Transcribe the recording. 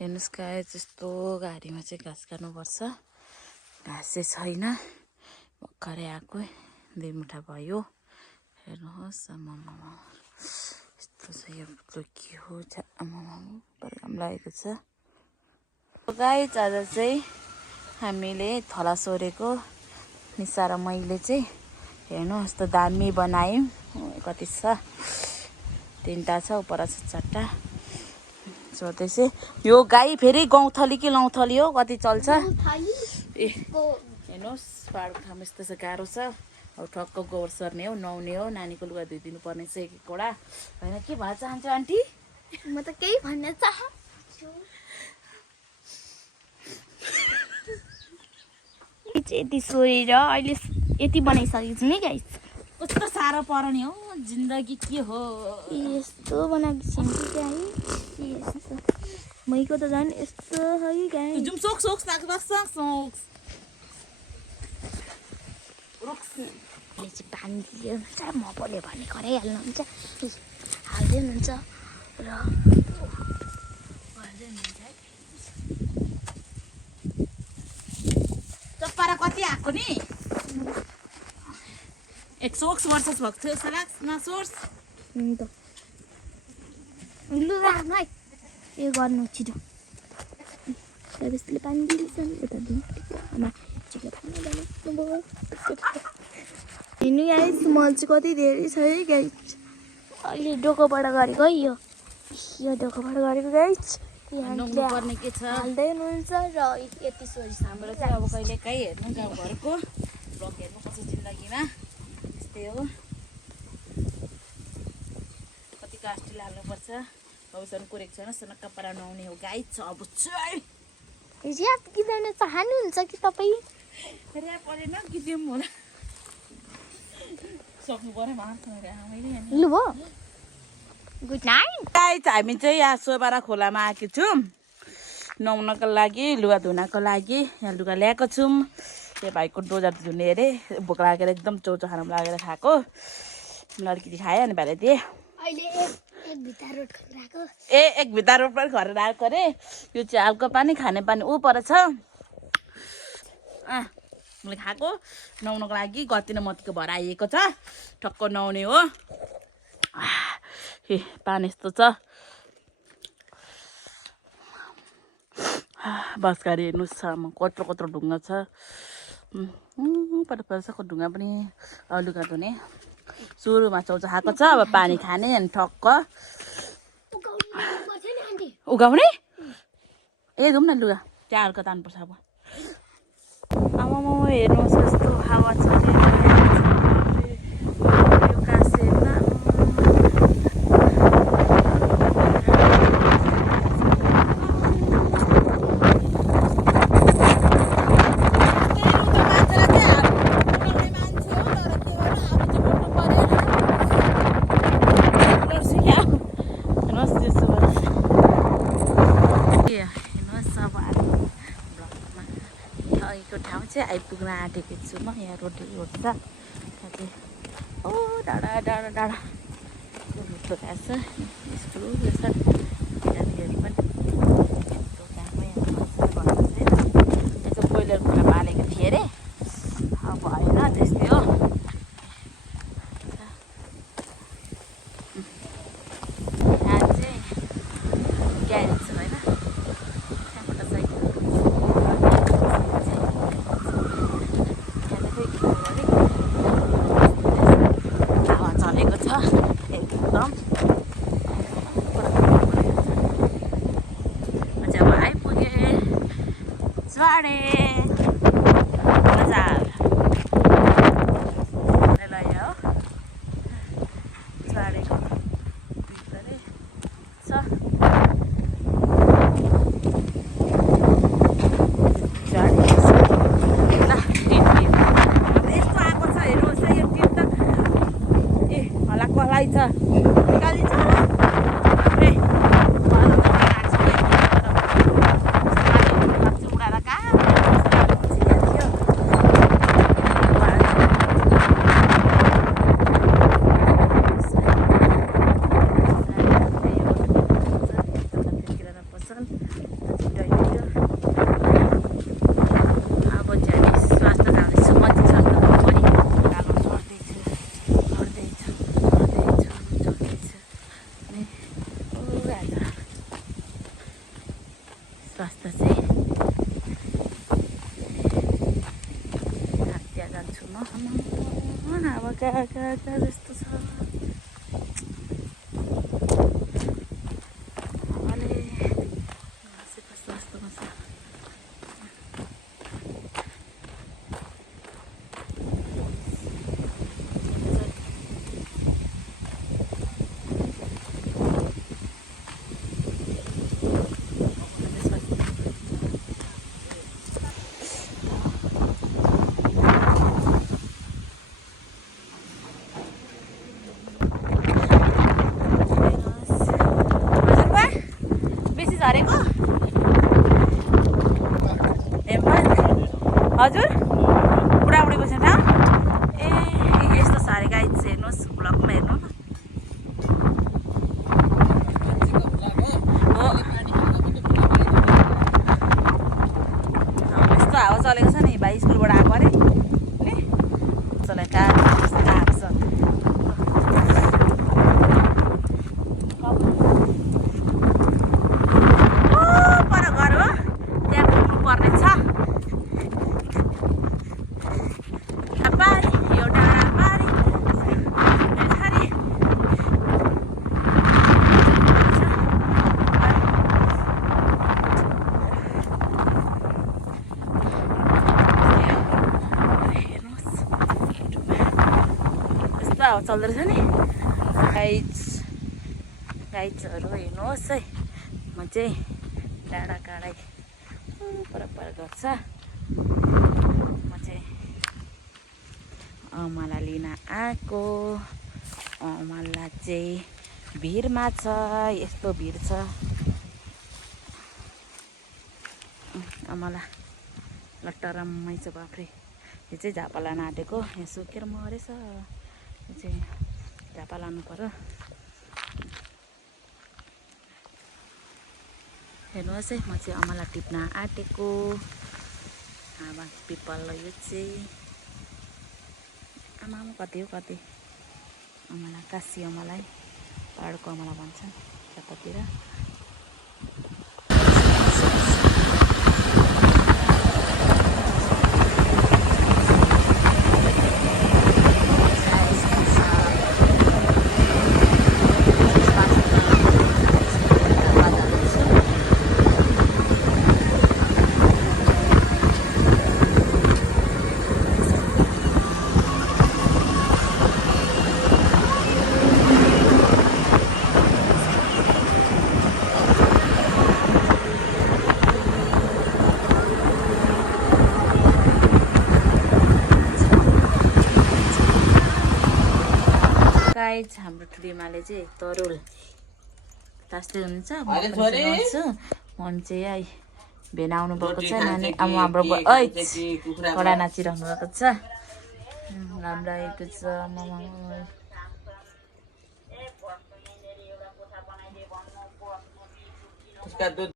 हेर्नुहोस् गाइस, यस्तो गाडीमा चाहिँ घाँस काट्नुपर्छ। घाँस चाहिँ छैन, भर्खरै आएको 2 मुठा भयो। हेर्नुहोस्, आमामा यस्तो छ यो के हो आमामा बल्लाम लागेको छ। गाइस, आज चाहिँ हामीले थला सोरेको निसा र मैले चाहिँ हेर्नु यस्तो दामी बनायौँ। कति छ, 3टा छ, उपर छ 4टा। सोध्दैछु यो गाई फेरि गौँथली कि लौथली हो, कति चल्छ। ए हेर्नुहोस्, पाहाडको ठाउँमा यस्तो छ, गाह्रो छ। अब ठक्क गोबर सर्ने हो, नुहाउने हो, नानीको लुगा धोइदिनु पर्ने छ एक एकवटा। होइन के भन्न चाहन्छु आन्टी? म त केही भन्न चाहन्छु। यति सोरेर अहिले यति बनाइसकेको छु नि गाइस। कस्तो साह्रो पर्ने हो जिन्दगी, के हो यस्तो बनाएको छु नि गाइस। यस्तो मैको त झन् यस्तो है guys. Zoom socks socks socks ले चाहिँ बाँधिदियो हुन्छ, म बोले भने गराइहाल्नुहुन्छ, हाल्दै हुनुहुन्छ र चप्पारा कति आएको नि? 100 वर्ष भएको थियो सराक्स नसोर्स। लु राख्नु है, यो गर्नु छिटो। त्यसले पानी दिन्छन् यता आमा छिटो हेर्नु गाइस, मल चाहिँ कति धेरै छ है गाइस। अहिले डोकोबाट गरेको है, यो डोकोबाट गरेको गाइस। पर्ने के छ हाल्दै हुनुहुन्छ र यति सोच हाम्रो चाहिँ अब कहिले काहीँ हेर्नु गाउँघरको ब्लग हेर्नुपर्छ जिन्दगीमा, त्यस्तै हो। कति कास्टिल हाल्नुपर्छ, भविष्यमा कोरेको छैन, सनक्का पारा नुहाउने हो गाई छ। अब चाहिँ ऱ्याप गिदाउन चाहनुहुन्छ कि तपाईँ? ऱ्याप परेन गीत होला, सक्नु पऱ्यो मैले। लु भयो, गुड नाइट गाइस। हामी चाहिँ यहाँ सोबारा खोलामा आएको छौँ नुहाउनको लागि, लुगा धुनको लागि। यहाँ लुगा ल्याएको छौँ। त्यो भाइको डोजर धुने अरे, भोक लागेर एकदम चौचो खाना लागेर खाएको। लड्की खायो अनि भाइले दिएँ। एक भित्ता रोड पनि खरेर आएको अरे। यो चाहिँ हालको पानी, खाने पानी ऊ पर छ। मैले खाएको नुहाउनको लागि गति न मतीको भएर आइएको छ, ठक्क नुहाउने हो। ए पानी यस्तो छ। बस गाडी हेर्नुहोस्, कत्रो कत्रो ढुङ्गा छ। पटक ढुङ्गा पनि लुगा धुने। सुरुमा चौचो खाएको छ, अब पानी खाने अनि ठक्क उगाउने। ए जाउँ न लुगा त्यहाँ हल्का तान्नुपर्छ। अब आमामा हेर्नुहोस् कस्तो हावा चलिरहेको ठाउँ चाहिँ आइपुग्न आँटेको छु म। यहाँ रोड छ, ओ डाँडा डाँडा डाँडा भुटो गएको छ, यस्तो रहेछ। यहाँनिर पनि यस्तो ब्रोइलर कुखुरा पालेको थिएँ अरे, अब भएन, त्यस्तै हो। यहाँ चाहिँ ग्यारेज छ होइन, त्यहाँबाट साइकल हावा चलेको छ एकदम। अब आइपुगेँ स्वाडे बजार। हो स्वाडेको भित्रै छ। छ निकालिन्छ उडाएर कहाँ स्वास्थ्य चाहिँ हत्या जान्छु म अब कहाँ कहाँ कहाँ जस्तो छ हावाले बसेको स्वास्थ्यमा छ झरेको हजुर बुढाबुढी बसेन ए यस्तो साह्रै गाई हेर्नुहोस् भ्लगमा हेर्नु न हो यस्तो हावा चलेको छ नि भाइ स्कुलबाट आएको अरे नि चलाई कहाँ आएको छ चल्दो रहेछ नि गाइड्सहरू हेर्नुहोस् है म चाहिँ डाँडा काँडै पर गर्छ म चाहिँ अमला लिन आएको अमला चाहिँ भिरमा छ यस्तो भिड छ अमला लट्टरम्मै छ बाफ्रे यो चाहिँ झापा लान आँटेको यहाँ सुकेर मरेछ चाहिँ झापा लानु पर्यो हेर्नुहोस् है म चाहिँ अमला टिप्न आँटेको हावा पिपल यो चाहिँ आमामा कति हो कति अमला काशी अमलाई पाहाडको अमला भन्छन् यतातिर गाइज हाम्रो ठुलीमाले चाहिँ तरुल तास्दै हुनुहुन्छ मम चाहिँ है भेना आउनु भएको छ नानी अब हाम्रो कडा नाचिरहनु भएको छ राम्रो आएको छ